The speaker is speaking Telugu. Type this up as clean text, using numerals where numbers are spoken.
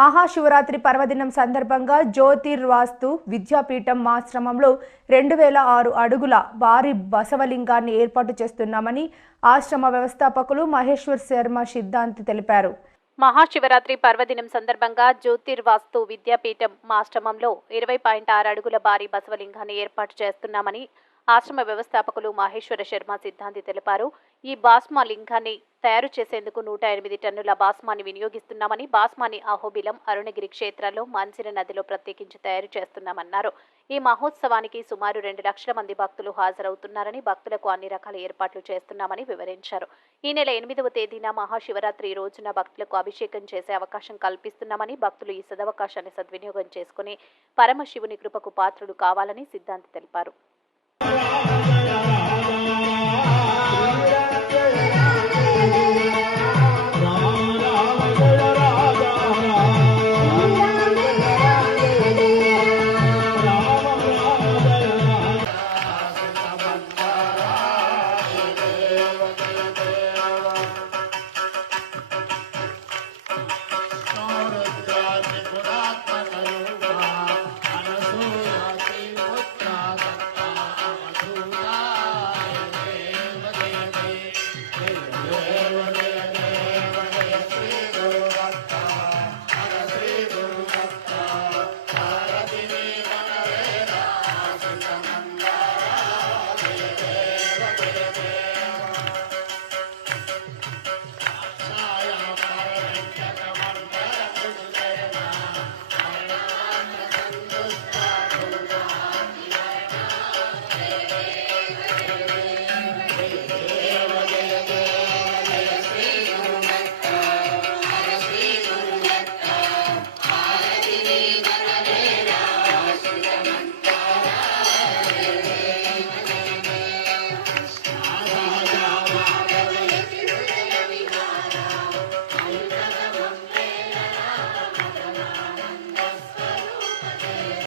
మహాశివరాత్రి పర్వదినం సందర్భంగా జ్యోతిర్వాస్తు విద్యాపీఠం ఆశ్రమంలో 2006 అడుగుల భారీ బసవలింగాన్ని ఏర్పాటు చేస్తున్నామని ఆశ్రమ వ్యవస్థాపకులు మహేశ్వర్ శర్మ సిద్ధాంతి తెలిపారు. మహాశివరాత్రి పర్వదినం సందర్భంగా జ్యోతిర్వాస్తు విద్యాపీఠం ఆశ్రమంలో 20.6 అడుగుల భారీ బసవలింగాన్ని ఏర్పాటు చేస్తున్నామని ఆశ్రమ వ్యవస్థాపకులు మహేశ్వర శర్మ సిద్ధాంతి తెలిపారు. ఈ బాస్మా లింగాన్ని తయారు చేసేందుకు 108 టన్నుల బాస్మాని వినియోగిస్తున్నామని, బాస్మాని అహోబిలం, అరుణగిరి క్షేత్రాల్లో మంజిర నదిలో ప్రత్యేకించి తయారు చేస్తున్నామన్నారు. ఈ మహోత్సవానికి సుమారు 2 లక్షల మంది భక్తులు హాజరవుతున్నారని, భక్తులకు అన్ని రకాల ఏర్పాట్లు చేస్తున్నామని వివరించారు. ఈ నెల 8వ తేదీన మహాశివరాత్రి రోజున భక్తులకు అభిషేకం చేసే అవకాశం కల్పిస్తున్నామని, భక్తులు ఈ సదవకాశాన్ని సద్వినియోగం చేసుకుని పరమశివుని కృపకు పాత్రుడు కావాలని సిద్ధాంతి తెలిపారు.